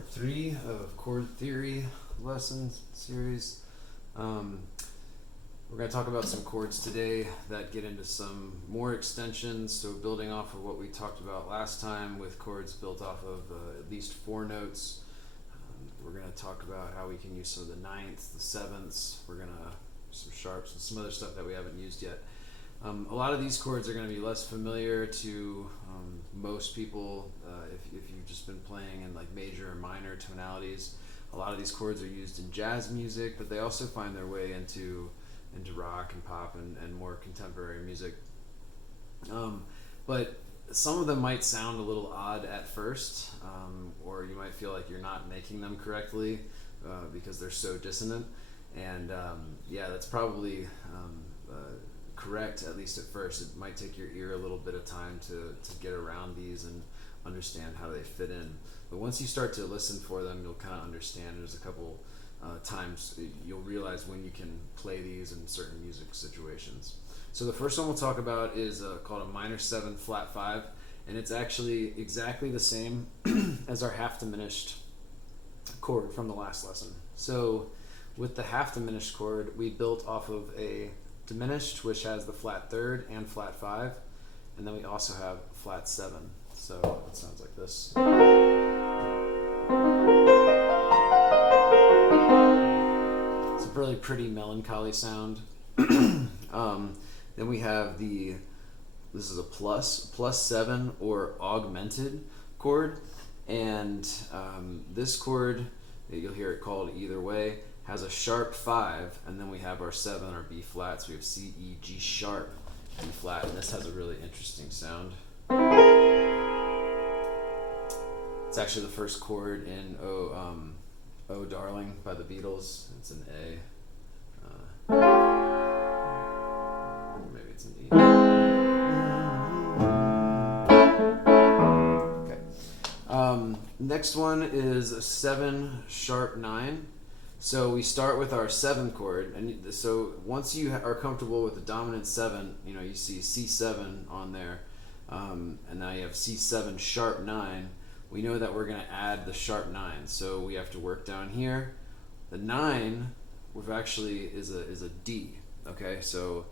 Part 3 of Chord Theory lesson series. We're going to talk about some chords today that get into some more extensions, so building off of what we talked about last time with chords built off of at least 4 notes. We're going to talk about how we can use some of the ninths, the sevenths, we're going to some sharps and some other stuff that we haven't used yet. A lot of these chords are going to be less familiar to most people if you've just been playing in like major or minor tonalities. A lot of these chords are used in jazz music, but they also find their way into rock and pop and more contemporary music. But some of them might sound a little odd at first, or you might feel like you're not making them correctly because they're so dissonant. And yeah, that's probably correct, at least at first. It might take your ear a little bit of time to get around these and understand how they fit in. But once you start to listen for them, you'll kind of understand. There's a couple times you'll realize when you can play these in certain music situations. So the first one we'll talk about is called a minor 7 flat 5, and it's actually exactly the same as our half diminished chord from the last lesson. So with the half diminished chord, we built off of a diminished, which has the flat 3rd and flat 5, and then we also have flat 7. So it sounds like this. It's a really pretty melancholy sound. Then we have this is a plus 7 or augmented chord, and this chord, you'll hear it called either way, has a sharp 5, and then we have our 7, our B flat, so we have C, E, G sharp, B flat, and this has a really interesting sound. It's actually the first chord in Oh Darling by the Beatles. It's an A. Maybe it's an E. Okay. Next one is a 7 sharp 9. So we start with our 7 chord, and so once you are comfortable with the dominant 7, you see C7 on there, and now you have C7 sharp 9. We know that we're going to add the sharp 9, so we have to work down here. The 9 is a D. Okay, so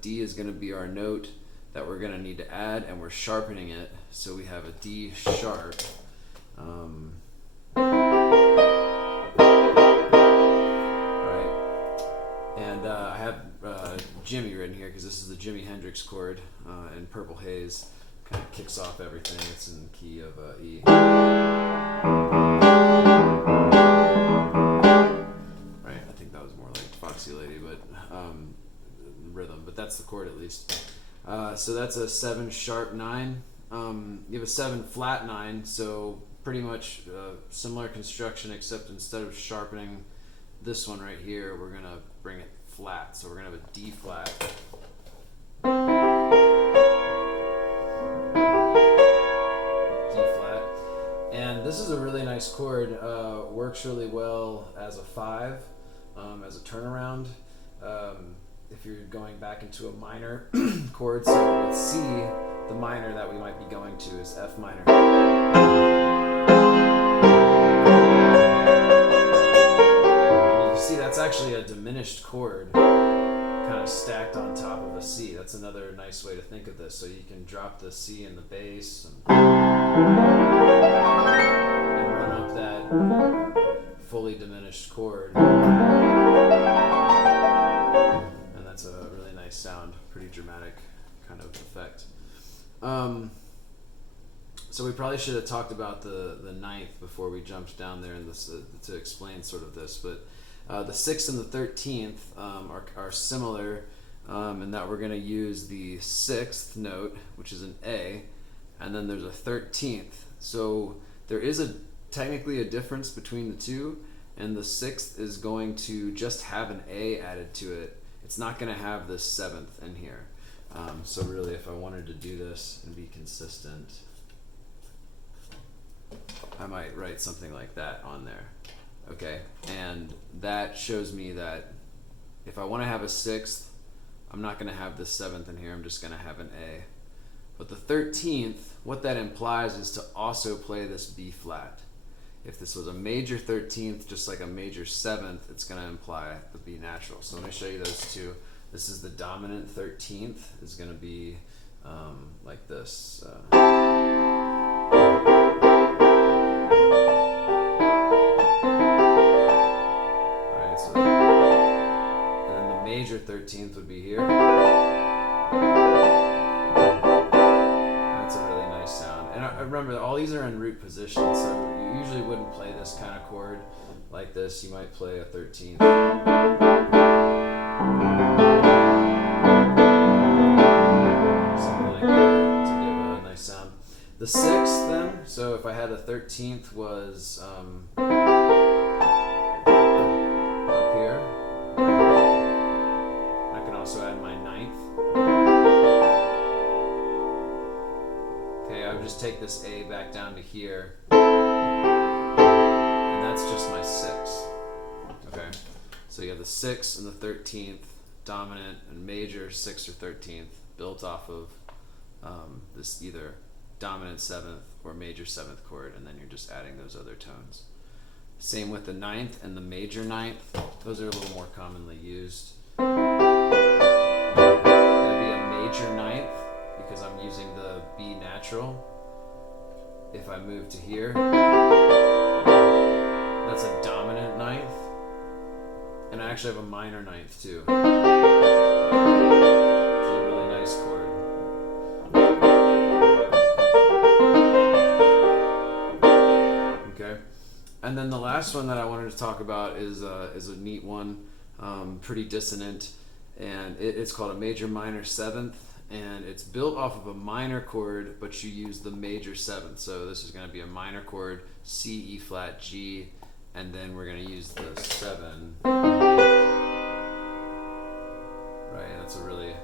D is going to be our note that we're going to need to add, and we're sharpening it, so we have a D sharp. And I have Jimi written here because this is the Jimi Hendrix chord in Purple Haze. Kind of kicks off everything. It's in the key of E. Right, I think that was more like Foxy Lady, but rhythm. But that's the chord at least. So that's a 7 sharp 9. You have a 7 flat 9, so pretty much similar construction, except instead of sharpening this one right here, we're gonna bring it flat. So we're gonna have a D flat. D flat. And this is a really nice chord. Works really well as a 5, as a turnaround. If you're going back into a minor chord, so with C, the minor that we might be going to is F minor. See, that's actually a diminished chord kind of stacked on top of a C. That's another nice way to think of this. So you can drop the C in the bass and run up that fully diminished chord. And that's a really nice sound, pretty dramatic kind of effect. So we probably should have talked about the ninth before we jumped down there in this, to explain sort of this, but the 6th and the 13th are similar in that we're going to use the 6th note, which is an A, and then there's a 13th. So there is technically a difference between the two, and the 6th is going to just have an A added to it. It's not going to have the 7th in here. So really, if I wanted to do this and be consistent, I might write something like that on there. Okay, and that shows me that if I want to have a 6th, I'm not going to have the 7th in here, I'm just going to have an A. But the 13th, what that implies is to also play this B flat. If this was a major 13th, just like a major 7th, it's going to imply the B natural. So let me show you those two. This is the dominant 13th, is going to be like this. Alright, so, and then the major 13th would be here. That's a really nice sound. And I remember, all these are in root position, so you usually wouldn't play this kind of chord like this. You might play a 13th. Something like that to give a nice sound. The 6th then, so if I had a 13th was up here. I can also add my 9th. Okay, I would just take this A back down to here. And that's just my 6th. Okay, so you have the 6th and the 13th, dominant and major 6th or 13th, built off of this either dominant 7th or major 7th chord, and then you're just adding those other tones. Same with the 9th and the major 9th. Those are a little more commonly used. That'd be a major 9th because I'm using the B natural. If I move to here, that's a dominant 9th. And I actually have a minor 9th too. It's a really nice chord. Okay. And then the last one that I wanted to talk about is a neat one, pretty dissonant, and it's called a major minor 7th, and it's built off of a minor chord, but you use the major 7th. So this is going to be a minor chord, C, E flat, G, and then we're going to use the 7. Right, and that's a really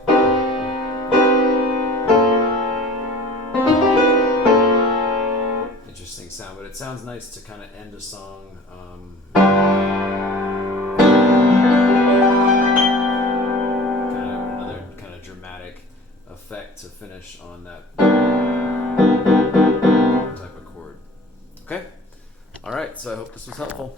interesting sound, but it sounds nice to kind of end a song. Kind of another kind of dramatic effect to finish on that type of chord. Okay, all right, so I hope this was helpful.